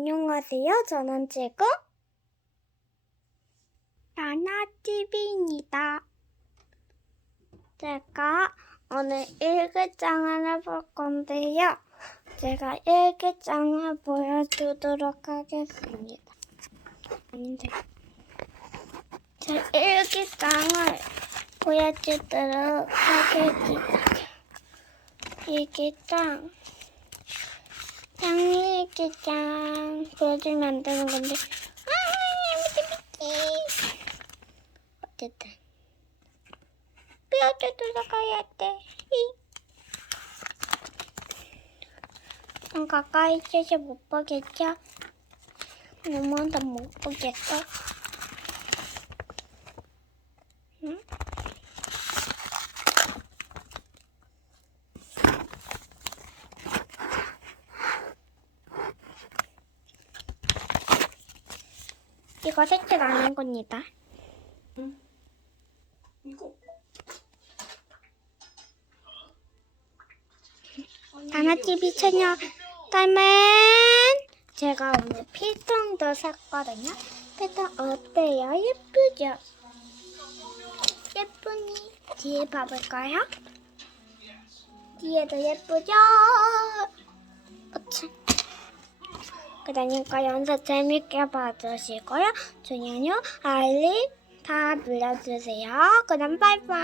안녕하세요. 저는 지금 나나TV입니다. 제가 오늘 일기장을 해볼 건데요. 제가 일기장을 보여주도록 하겠습니다. 아닌데. 제 일기장을 보여주도록 하겠습니다. 일기장. 장일기장 보여주면 안 되는 건데. 아, 미치미치. 어쨌든. 보여주도록 해야 돼. 좀 가까이 있어서 못 보겠죠? 너무 더못 보겠어. 이거 안한 겁니다. 이거 다나TV 채널 닮은 제가 오늘 필통도 샀거든요. 필통 어때요? 예쁘죠? 예쁘니? 뒤에 봐볼까요? 뒤에도 예쁘죠? 어차. 그러니까 연습 재밌게 봐주시고요. 좋아요, 알림 다 눌러주세요. 그럼 바이바이.